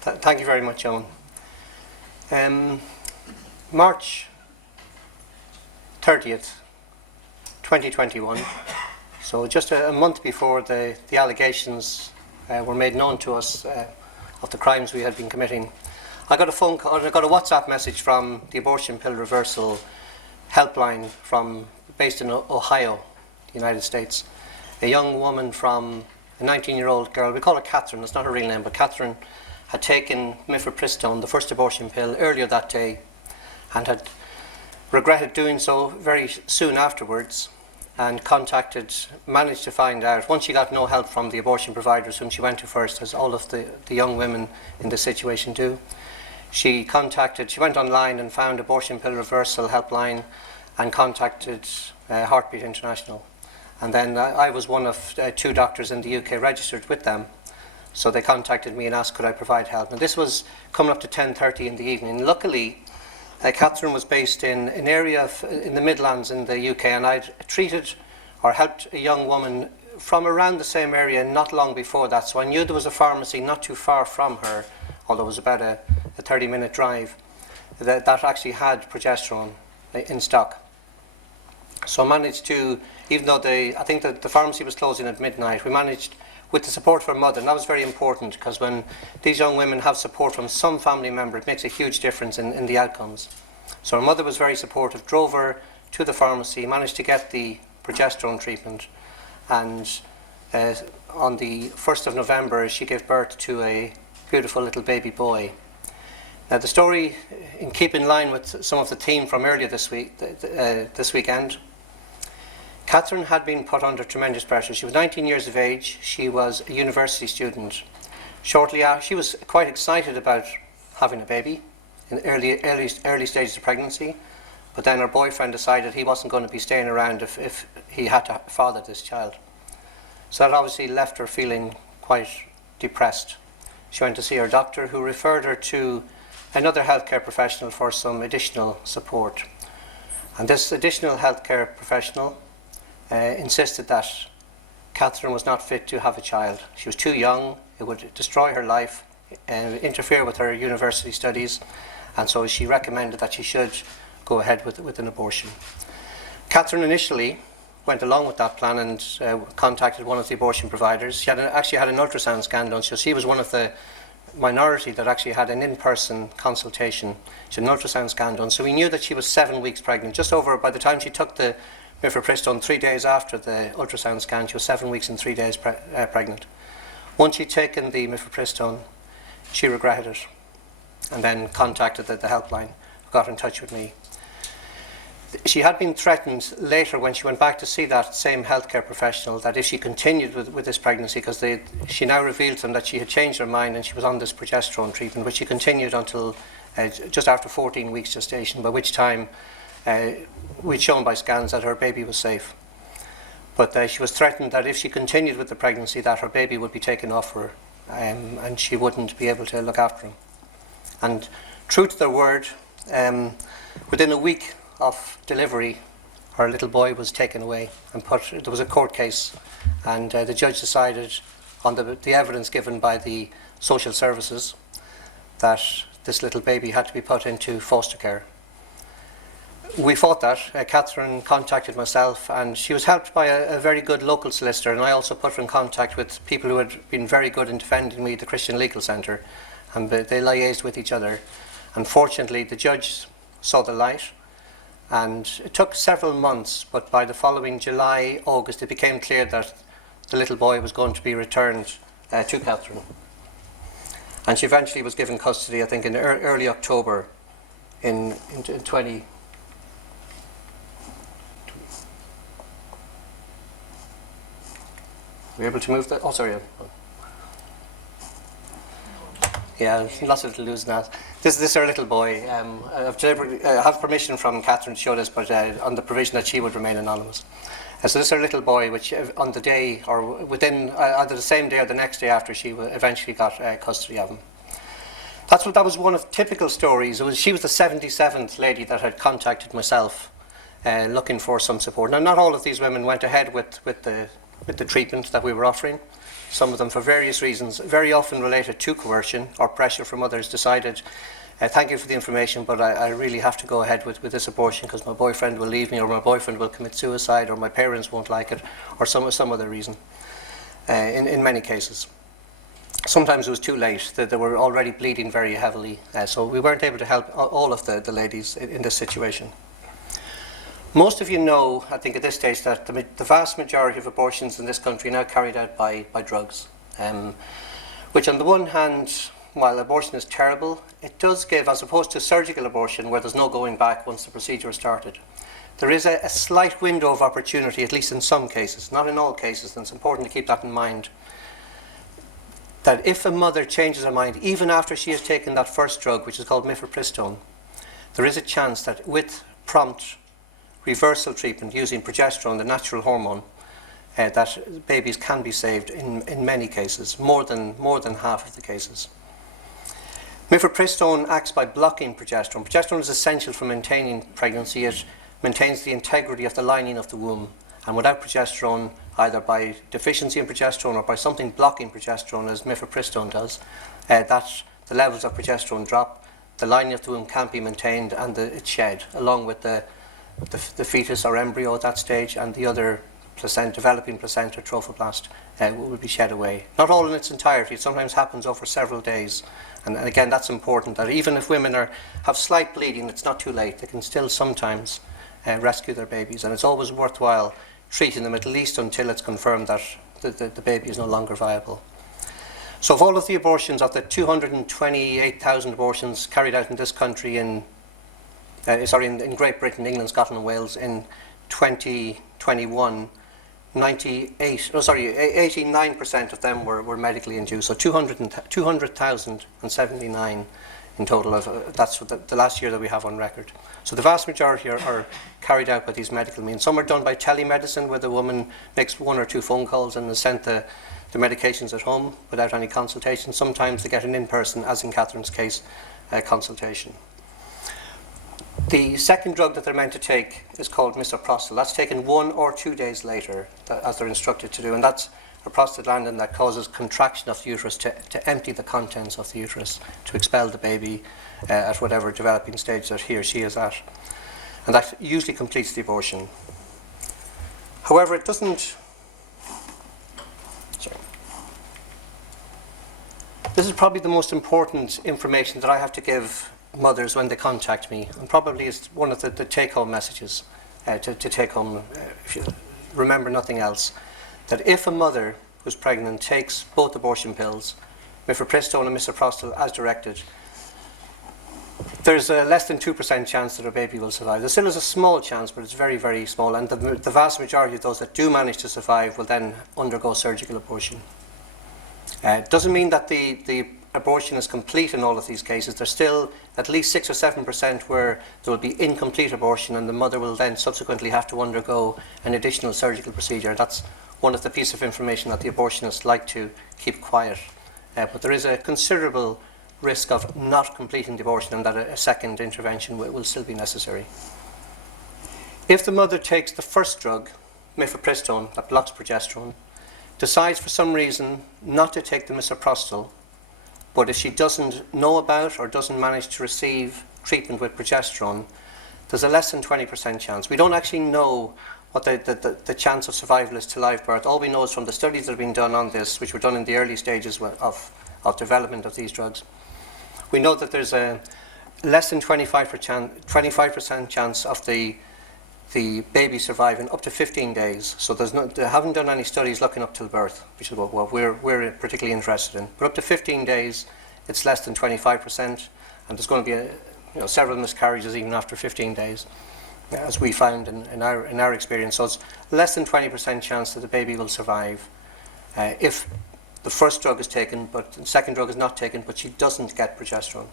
Thank you very much, Owen. March 30th, 2021, so just a month before the allegations were made known to us of the crimes we had been committing, I got a phone call, I got a WhatsApp message from the abortion pill reversal helpline based in Ohio, the United States. A young woman from a 19-year-old girl, we call her Catherine, it's not her real name, but Catherine had taken mifepristone, the first abortion pill, earlier that day, and had regretted doing so very soon afterwards, and managed to find out, once she got no help from the abortion providers whom she went to first, as all of the young women in this situation do, she went online and found abortion pill reversal helpline and contacted Heartbeat International. And then I was one of 2 doctors in the UK registered with them. So they contacted me and asked could I provide help. And this was coming up to 10:30 in the evening. Luckily, Catherine was based in an area in the Midlands in the UK, and I'd treated or helped a young woman from around the same area not long before that. So I knew there was a pharmacy not too far from her, although it was about a 30-minute drive, that actually had progesterone in stock. So I managed to, even though I think that the pharmacy was closing at midnight, we managed, with the support of her mother, and that was very important, because when these young women have support from some family member, it makes a huge difference in the outcomes. So her mother was very supportive, drove her to the pharmacy, managed to get the progesterone treatment, and on the 1st of November she gave birth to a beautiful little baby boy. Now the story, in keeping in line with some of the theme from earlier this weekend, Catherine had been put under tremendous pressure. She was 19 years of age. She was a university student. Shortly after, she was quite excited about having a baby in the early stages of pregnancy, but then her boyfriend decided he wasn't going to be staying around if he had to father this child. So that obviously left her feeling quite depressed. She went to see her doctor, who referred her to another healthcare professional for some additional support. And this additional healthcare professional insisted that Catherine was not fit to have a child. She was too young, it would destroy her life and interfere with her university studies, and so she recommended that she should go ahead with an abortion. Catherine initially went along with that plan and contacted one of the abortion providers. She actually had an ultrasound scan done, so she was one of the minority that actually had an in-person consultation. She had an ultrasound scan done, so we knew that she was 7 weeks pregnant. Just over, by the time she took the mifepristone, 3 days after the ultrasound scan, she was 7 weeks and 3 days pregnant. Once she'd taken the mifepristone, she regretted it, and then contacted the helpline, who got in touch with me. She had been threatened later when she went back to see that same healthcare professional that if she continued with this pregnancy, because she now revealed to them that she had changed her mind and she was on this progesterone treatment, which she continued until just after 14 weeks gestation, by which time we'd shown by scans that her baby was safe. But she was threatened that if she continued with the pregnancy, that her baby would be taken off her, and she wouldn't be able to look after him. And true to their word, within a week of delivery, her little boy was taken away and there was a court case, and the judge decided on the evidence given by the social services that this little baby had to be put into foster care. We fought that. Catherine contacted myself, and she was helped by a very good local solicitor, and I also put her in contact with people who had been very good in defending me, the Christian Legal Centre, and they liaised with each other. Unfortunately, the judge saw the light, and it took several months, but by the following July, August, it became clear that the little boy was going to be returned to Catherine. And she eventually was given custody, I think, in early October in 20. Were you able to move that? Oh, sorry. Yeah, lots of little losing that. This is our little boy. I have permission from Catherine to show this, but on the provision that she would remain anonymous. So this is our little boy, which on the day, or within either the same day or the next day after, she eventually got custody of him. That was one of typical stories. She was the 77th lady that had contacted myself looking for some support. Now, not all of these women went ahead with with the treatment that we were offering. Some of them, for various reasons, very often related to coercion or pressure from others, decided, thank you for the information, but I really have to go ahead with this abortion because my boyfriend will leave me, or my boyfriend will commit suicide, or my parents won't like it, or some other reason, in many cases. Sometimes it was too late, that they were already bleeding very heavily, so we weren't able to help all of the ladies in this situation. Most of you know, I think at this stage, that the vast majority of abortions in this country are now carried out by drugs, which on the one hand, while abortion is terrible, it does give, as opposed to surgical abortion where there's no going back once the procedure is started, there is a slight window of opportunity, at least in some cases, not in all cases, and it's important to keep that in mind, that if a mother changes her mind, even after she has taken that first drug, which is called mifepristone, there is a chance that with prompt reversal treatment using progesterone, the natural hormone, that babies can be saved in many cases, more than half of the cases. Mifepristone acts by blocking progesterone. Progesterone is essential for maintaining pregnancy. It maintains the integrity of the lining of the womb, and without progesterone, either by deficiency in progesterone or by something blocking progesterone, as mifepristone does, that the levels of progesterone drop, the lining of the womb can't be maintained, and it's shed, along with the fetus or embryo at that stage, and the other developing placenta, trophoblast, will be shed away. Not all in its entirety. It sometimes happens over several days. And again, that's important, that even if women have slight bleeding, it's not too late. They can still sometimes rescue their babies. And it's always worthwhile treating them, at least until it's confirmed that the baby is no longer viable. So of all of the abortions, of the 228,000 abortions carried out in this country in Great Britain, England, Scotland and Wales in 2021, 89% of them were medically induced. So 200,079 in total. That's the last year that we have on record. So the vast majority are carried out by these medical means. Some are done by telemedicine, where the woman makes 1 or 2 phone calls and is sent the medications at home without any consultation. Sometimes they get an in-person, as in Catherine's case, consultation. The second drug that they're meant to take is called misoprostol. That's taken 1 or 2 days later, as they're instructed to do, and that's a prostaglandin that causes contraction of the uterus to empty the contents of the uterus, to expel the baby at whatever developing stage that he or she is at. And that usually completes the abortion. However, it doesn't... This is probably the most important information that I have to give mothers when they contact me, and probably is one of the take-home messages to take home, if you remember nothing else, that if a mother who's pregnant takes both abortion pills, mifepristone and misoprostol, as directed, there's a less than 2% chance that her baby will survive. There still is a small chance, but it's very, very small, and the vast majority of those that do manage to survive will then undergo surgical abortion. It doesn't mean that the abortion is complete in all of these cases. There's still at least 6 or 7% where there will be incomplete abortion, and the mother will then subsequently have to undergo an additional surgical procedure. That's one of the pieces of information that the abortionists like to keep quiet. But there is a considerable risk of not completing the abortion, and that a second intervention will still be necessary. If the mother takes the first drug, mifepristone, that blocks progesterone, decides for some reason not to take the misoprostol, but if she doesn't know about or doesn't manage to receive treatment with progesterone, there's a less than 20% chance. We don't actually know what the chance of survival is to live birth. All we know is from the studies that have been done on this, which were done in the early stages of development of these drugs. We know that there's a less than 25% chance of the baby surviving up to 15 days. So they haven't done any studies looking up till birth, which is what we're particularly interested in. But up to 15 days, it's less than 25%, and there's going to be several miscarriages even after 15 days, as we found in our experience. So it's less than 20% chance that the baby will survive if the first drug is taken, but the second drug is not taken, but she doesn't get progesterone.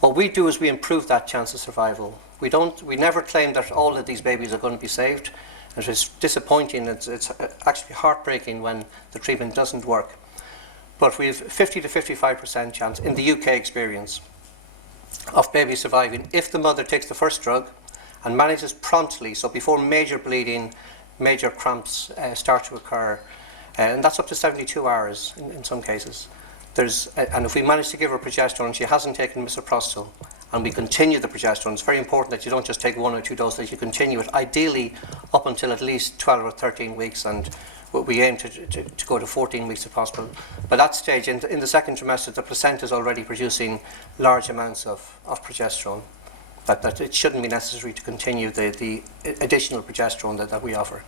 What we do is we improve that chance of survival. We never claim that all of these babies are going to be saved. It is disappointing. It's actually heartbreaking when the treatment doesn't work. But we have 50 to 55% chance in the UK experience of babies surviving if the mother takes the first drug and manages promptly, so before major bleeding, major cramps start to occur, and that's up to 72 hours in some cases. And if we manage to give her progesterone and she hasn't taken misoprostol, and we continue the progesterone, it's very important that you don't just take 1 or 2 doses, that you continue it, ideally up until at least 12 or 13 weeks, and we aim to go to 14 weeks if possible. By that stage, in the second trimester, the placenta is already producing large amounts of progesterone. That it shouldn't be necessary to continue the additional progesterone that we offer.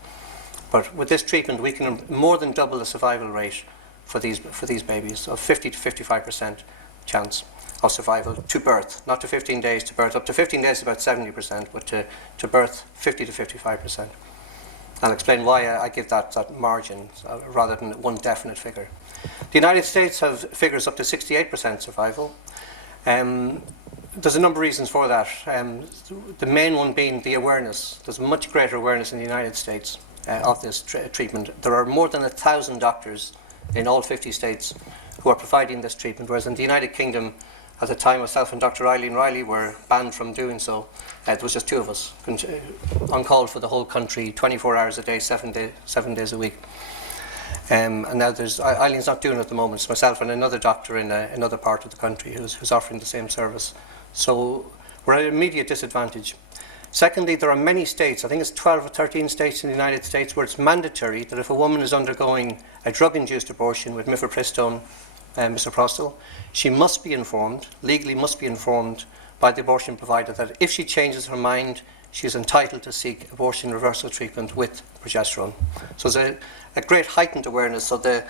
But with this treatment, we can more than double the survival rate for these babies, of 50 to 55% chance of survival to birth, not to 15 days to birth. Up to 15 days is about 70%, but to birth, 50 to 55%. I'll explain why I give that margin rather than one definite figure. The United States have figures up to 68% survival. There's a number of reasons for that. The main one being the awareness. There's much greater awareness in the United States of this treatment. There are more than 1,000 doctors in all 50 states who are providing this treatment, whereas in the United Kingdom, at the time, myself and Dr. Eileen Riley were banned from doing so. There was just 2 of us on call for the whole country, 24 hours a day, 7 days a week. And now Eileen's not doing it at the moment. It's myself and another doctor in another part of the country who's offering the same service. So we're at an immediate disadvantage. Secondly, there are many states, I think it's 12 or 13 states in the United States, where it's mandatory that if a woman is undergoing a drug-induced abortion with mifepristone, misoprostol, she must be informed, legally must be informed by the abortion provider that if she changes her mind, she is entitled to seek abortion reversal treatment with progesterone. So there's a great heightened awareness. So the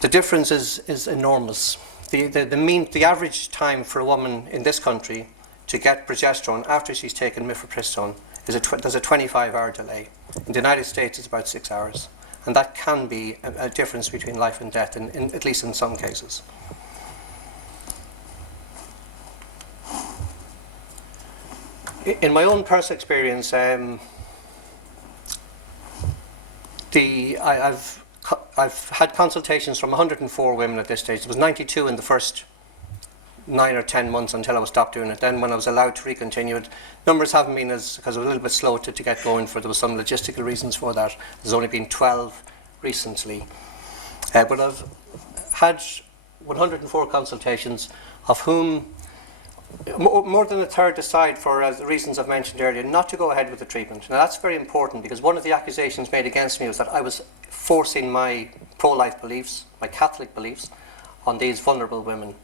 difference is enormous. The average time for a woman in this country to get progesterone after she's taken mifepristone there's a 25-hour delay. In the United States, it's about 6 hours. And that can be a difference between life and death, at least in some cases. In my own personal experience, I've had consultations from 104 women at this stage. There was 92 in the first 9 or 10 months until I was stopped doing it. Then when I was allowed to recontinue it, numbers haven't been because I was a little bit slow to get going there was some logistical reasons for that. There's only been 12 recently. But I've had 104 consultations, of whom more than a third decide, for the reasons I've mentioned earlier, not to go ahead with the treatment. Now that's very important, because one of the accusations made against me was that I was forcing my pro-life beliefs, my Catholic beliefs, on these vulnerable women.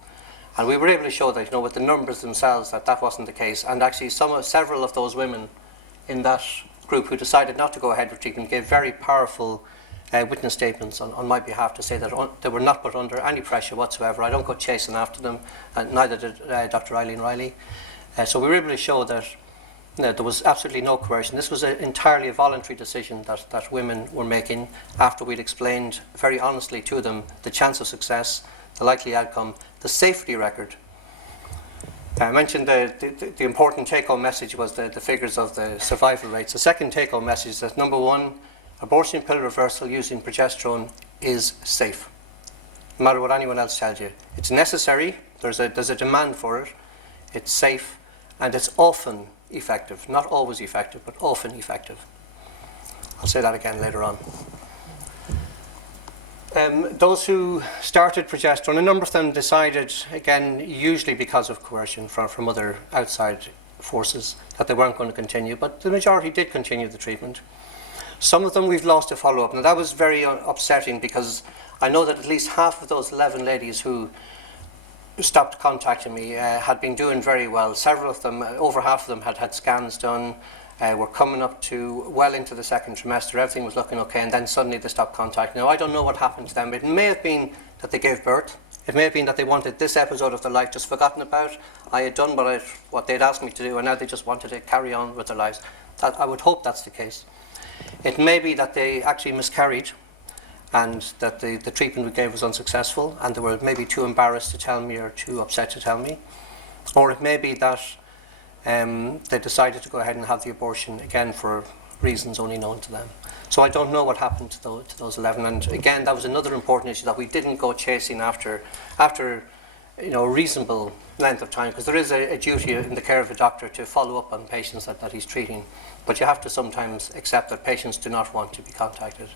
And we were able to show that, with the numbers themselves, that wasn't the case. And actually, several of those women in that group who decided not to go ahead with treatment gave very powerful witness statements on my behalf to say that they were not put under any pressure whatsoever. I don't go chasing after them, and neither did Dr. Eileen Riley. So we were able to show that there was absolutely no coercion. This was entirely a voluntary decision that women were making after we'd explained very honestly to them the chance of success, the likely outcome, the safety record. I mentioned the important take-home message was the figures of the survival rates. The second take-home message is that, number one, abortion pill reversal using progesterone is safe. No matter what anyone else tells you. It's necessary, there's a demand for it, it's safe, and it's often effective. Not always effective, but often effective. I'll say that again later on. Those who started progesterone, a number of them decided, again, usually because of coercion from other outside forces, that they weren't going to continue, but the majority did continue the treatment. Some of them we've lost to follow-up. Now that was very upsetting, because I know that at least half of those 11 ladies who stopped contacting me had been doing very well. Several of them, over half of them, had had scans done. We're coming up to well into the second trimester, everything was looking okay, and then suddenly they stopped contacting. Now, I don't know what happened to them. It may have been that they gave birth. It may have been that they wanted this episode of their life just forgotten about. I had done what they'd asked me to do, and now they just wanted to carry on with their lives. I would hope that's the case. It may be that they actually miscarried, and that the treatment we gave was unsuccessful, and they were maybe too embarrassed to tell me or too upset to tell me. Or it may be that they decided to go ahead and have the abortion, again, for reasons only known to them. So I don't know what happened to those 11. And again, that was another important issue, that we didn't go chasing after reasonable length of time, because there is a duty in the care of a doctor to follow up on patients that he's treating, but you have to sometimes accept that patients do not want to be contacted.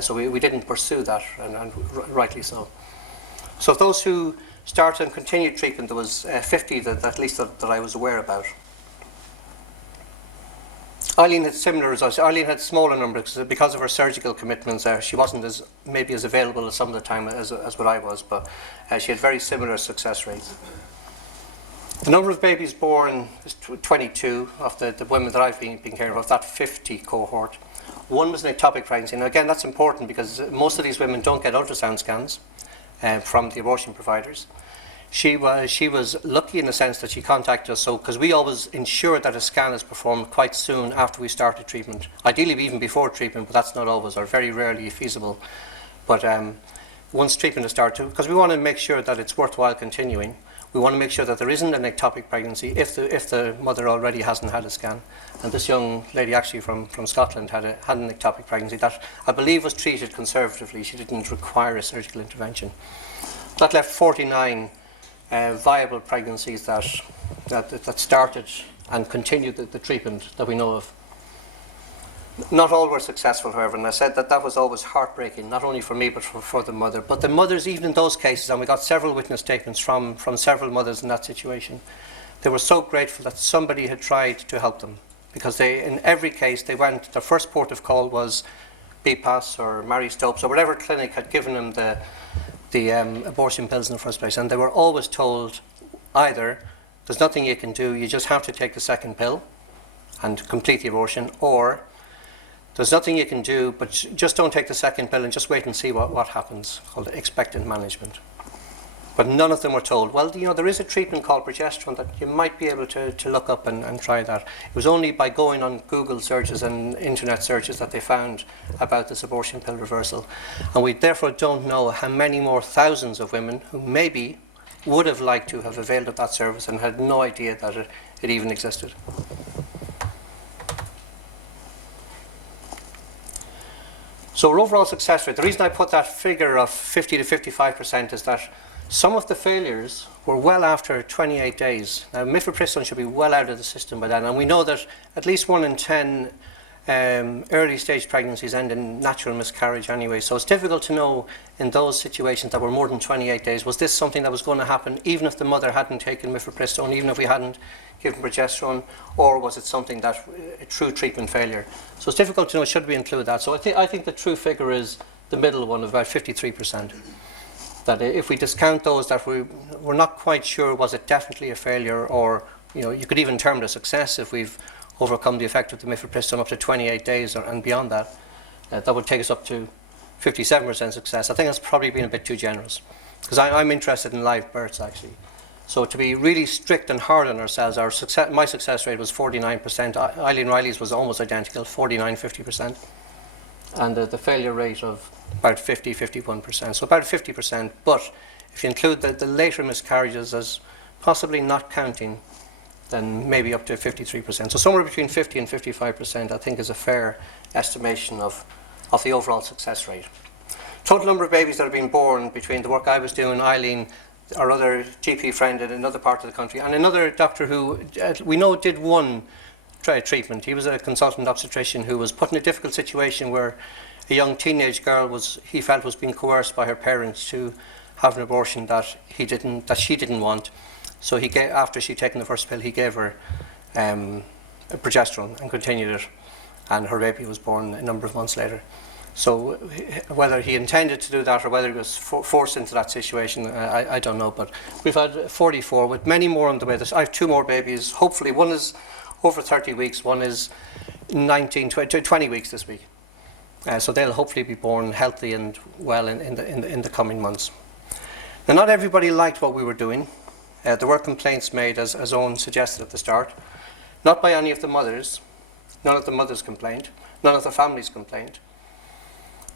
So we didn't pursue that, and rightly so. So of those who started and continued treatment, there was 50 that at least that I was aware about. Eileen had similar results. Eileen had smaller numbers because of her surgical commitments. She wasn't as available as some of the time as what I was, but she had very similar success rates. The number of babies born is 22 of the women that I've been caring of that 50 cohort. One was an ectopic pregnancy. Now again, that's important because most of these women don't get ultrasound scans from the abortion providers. She was lucky in the sense that she contacted us, because we always ensure that a scan is performed quite soon after we started treatment. Ideally even before treatment, but that's not always or very rarely feasible. But once treatment is started, because we want to make sure that it's worthwhile continuing, we want to make sure that there isn't an ectopic pregnancy if the mother already hasn't had a scan. And this young lady actually from Scotland had an ectopic pregnancy that I believe was treated conservatively. She didn't require a surgical intervention. That left 49 viable pregnancies that started and continued the treatment that we know of. Not all were successful, however, and I said that was always heartbreaking, not only for me but for the mother. But the mothers, even in those cases, and we got several witness statements from several mothers in that situation, they were so grateful that somebody had tried to help them, because in every case their first port of call was BPAS or Mary Stopes or whatever clinic had given them the abortion pills in the first place, and they were always told either there's nothing you can do, you just have to take the second pill and complete the abortion, or there's nothing you can do, but just don't take the second pill and just wait and see what happens, called expectant management. But none of them were told, well, there is a treatment called progesterone that you might be able to look up and try that. It was only by going on Google searches and internet searches that they found about this abortion pill reversal. And we therefore don't know how many more thousands of women who maybe would have liked to have availed of that service and had no idea that it even existed. So our overall success rate, the reason I put that figure of 50 to 55% is that some of the failures were well after 28 days. Now, mifepristone should be well out of the system by then, and we know that at least 1 in 10 early stage pregnancies end in natural miscarriage anyway. So it's difficult to know in those situations that were more than 28 days, was this something that was going to happen even if the mother hadn't taken mifepristone, even if we hadn't given progesterone, or was it something that a true treatment failure? So it's difficult to know, should we include that? So I think the true figure is the middle one of about 53%. That if we discount those that we're not quite sure, was it definitely a failure, or you could even term it a success if we've overcome the effect of the mifepristone up to 28 days and beyond that. That would take us up to 57% success. I think that's probably been a bit too generous, because I'm interested in live births actually. So to be really strict and hard on ourselves, my success rate was 49%. Eileen Riley's was almost identical, 49-50%. And the failure rate of about 50-51%, so about 50%. But if you include the later miscarriages as possibly not counting, then maybe up to 53%. So somewhere between 50 and 55%, I think, is a fair estimation of the overall success rate. Total number of babies that have been born between the work I was doing, Eileen, our other GP friend in another part of the country, and another doctor who we know did one treatment. He was a consultant obstetrician who was put in a difficult situation where a young teenage girl he felt was being coerced by her parents to have an abortion that she didn't want. So after she'd taken the first pill, he gave her a progesterone and continued it, and her baby was born a number of months later. So whether he intended to do that or whether he was forced into that situation, I don't know. But we've had 44 with many more on the way. I have 2 more babies. Hopefully one is over 30 weeks, one is 20 weeks this week. So they'll hopefully be born healthy and well in the coming months. Now, not everybody liked what we were doing. There were complaints made, as Owen suggested at the start, not by any of the mothers. None of the mothers complained. None of the families complained.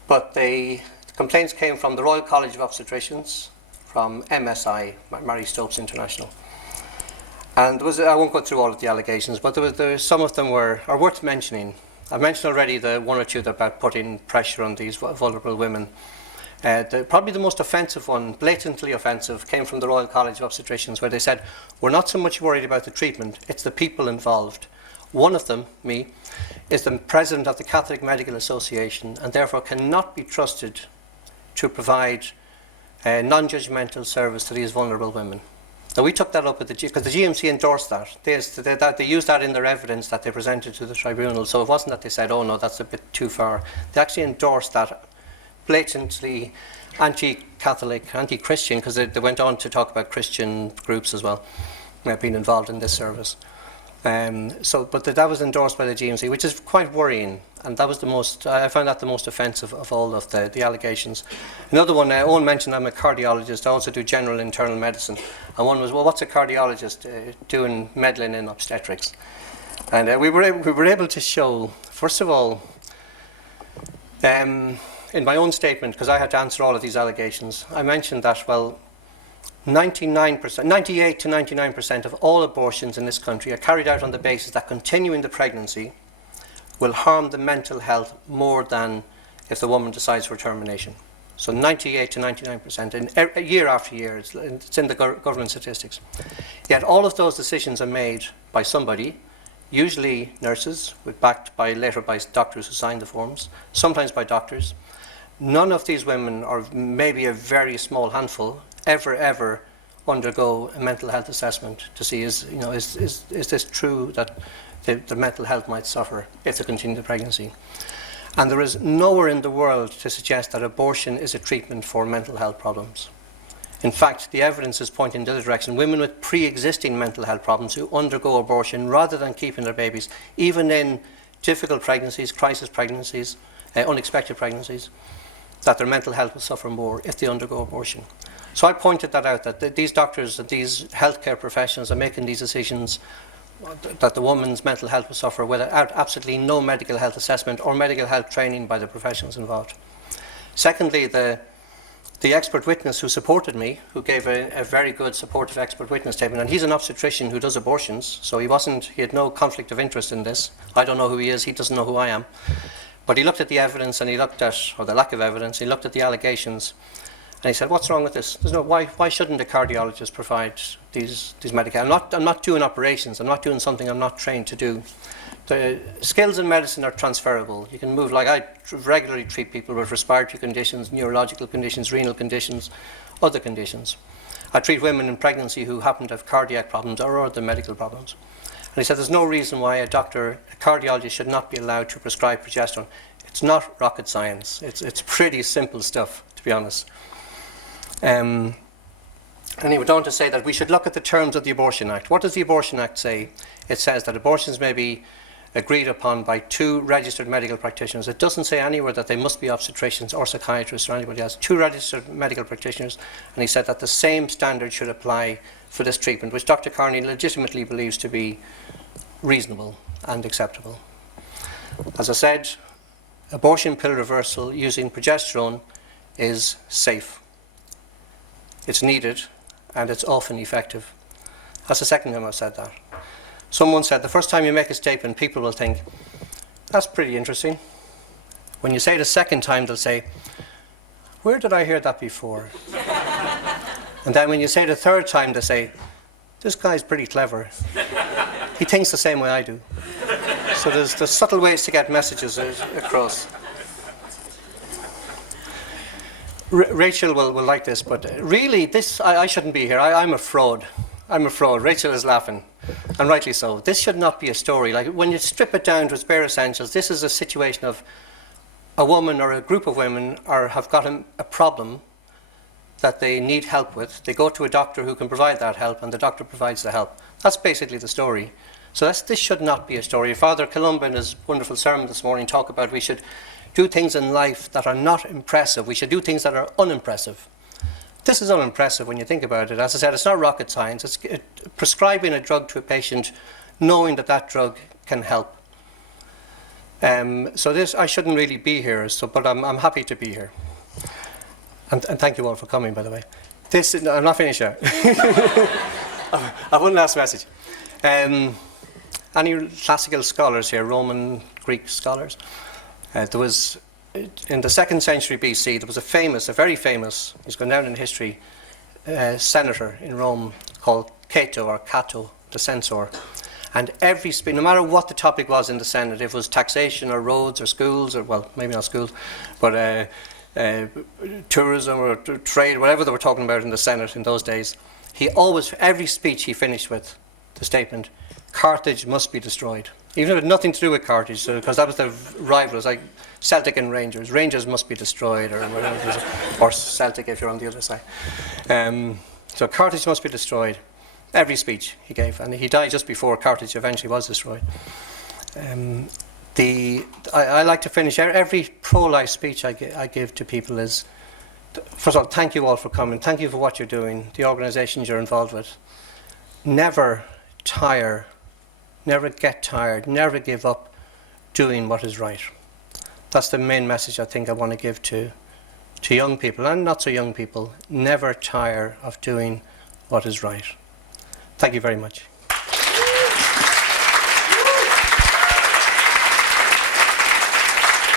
But the complaints came from the Royal College of Obstetricians, from MSI, Mary Stopes International. And I won't go through all of the allegations, but some of them are worth mentioning. I mentioned already the 1 or 2 about putting pressure on these vulnerable women. Probably the most offensive one, blatantly offensive, came from the Royal College of Obstetricians, where they said, we're not so much worried about the treatment, it's the people involved. One of them, me, is the president of the Catholic Medical Association and therefore cannot be trusted to provide non-judgmental service to these vulnerable women. Now we took that up with because the GMC endorsed that. They used that in their evidence that they presented to the tribunal. So it wasn't that they said, oh no, that's a bit too far. They actually endorsed that blatantly anti-Catholic, anti-Christian, because they went on to talk about Christian groups as well being involved in this service. But that was endorsed by the GMC, which is quite worrying, and that was I found that the most offensive of all of the allegations. Another one, Owen mentioned I'm a cardiologist, I also do general internal medicine, and one was, well, what's a cardiologist doing meddling in obstetrics? And we were able to show, first of all, in my own statement, because I had to answer all of these allegations, I mentioned that, well, 98 to 99% of all abortions in this country are carried out on the basis that continuing the pregnancy will harm the mental health more than if the woman decides for termination. So 98 to 99%, and year after year, it's in the government statistics. Yet all of those decisions are made by somebody, usually nurses, backed later by doctors who sign the forms, sometimes by doctors. None of these women, or maybe a very small handful, ever undergo a mental health assessment to see is this true that the mental health might suffer if they continue the pregnancy. And there is nowhere in the world to suggest that abortion is a treatment for mental health problems. In fact, the evidence is pointing in the other direction. Women with pre-existing mental health problems who undergo abortion rather than keeping their babies, even in difficult pregnancies, crisis pregnancies, unexpected pregnancies, that their mental health will suffer more if they undergo abortion. So I pointed that out, that these doctors and these healthcare professionals are making these decisions that the woman's mental health will suffer without absolutely no medical health assessment or medical health training by the professionals involved. Secondly, the expert witness who supported me, who gave a very good supportive expert witness statement, and he's an obstetrician who does abortions, so he had no conflict of interest in this. I don't know who he is, he doesn't know who I am. But he looked at the evidence and he looked at, or the lack of evidence, he looked at the allegations, and he said, what's wrong with this? Why shouldn't a cardiologist provide these medical? I'm not doing operations, I'm not doing something I'm not trained to do. The skills in medicine are transferable. You can move, like I regularly treat people with respiratory conditions, neurological conditions, renal conditions, other conditions. I treat women in pregnancy who happen to have cardiac problems or other medical problems. And he said there's no reason why a cardiologist should not be allowed to prescribe progesterone. It's not rocket science. It's pretty simple stuff, to be honest. And he went on to say that we should look at the terms of the Abortion Act. What does the Abortion Act say? It says that abortions may be agreed upon by 2 registered medical practitioners. It doesn't say anywhere that they must be obstetricians or psychiatrists or anybody else. 2 registered medical practitioners, and he said that the same standard should apply for this treatment, which Dr Kearney legitimately believes to be reasonable and acceptable. As I said, abortion pill reversal using progesterone is safe. It's needed, and it's often effective. That's the second time I've said that. Someone said, the first time you make a statement, people will think, that's pretty interesting. When you say it a second time, they'll say, where did I hear that before? And then when you say it a third time, they say, this guy's pretty clever. He thinks the same way I do. So there's subtle ways to get messages across. Rachel will like this, but really, I shouldn't be here. I'm a fraud. I'm a fraud. Rachel is laughing, and rightly so. This should not be a story. Like, when you strip it down to its bare essentials, this is a situation of a woman or a group of women have got a problem that they need help with. They go to a doctor who can provide that help, and the doctor provides the help. That's basically the story. So this should not be a story. Father Columba, in his wonderful sermon this morning, talked about we should do things in life that are not impressive. We should do things that are unimpressive. This is unimpressive when you think about it. As I said, it's not rocket science. It's prescribing a drug to a patient, knowing that drug can help. So I shouldn't really be here, but I'm happy to be here. And thank you all for coming, by the way. I'm not finished yet. I have one last message. Any classical scholars here, Roman, Greek scholars? There was in the 2nd century BC, there was a very famous, he's gone down in history, senator in Rome called Cato, the censor. And every speech, no matter what the topic was in the Senate, if it was taxation or roads or schools, or, well, maybe not schools, but tourism or trade, whatever they were talking about in the Senate in those days, he always, every speech he finished with the statement, Carthage must be destroyed. Even if it had nothing to do with Carthage, because that was the rivals, like Celtic and Rangers. Rangers must be destroyed, or whatever, or Celtic if you're on the other side. So Carthage must be destroyed. Every speech he gave, and he died just before Carthage eventually was destroyed. I like to finish every pro-life speech I give to people is, first of all, thank you all for coming. Thank you for what you're doing, the organisations you're involved with. Never tire, never get tired, never give up doing what is right. That's the main message I think I want to give to young people and not so young people. Never tire of doing what is right. Thank you very much.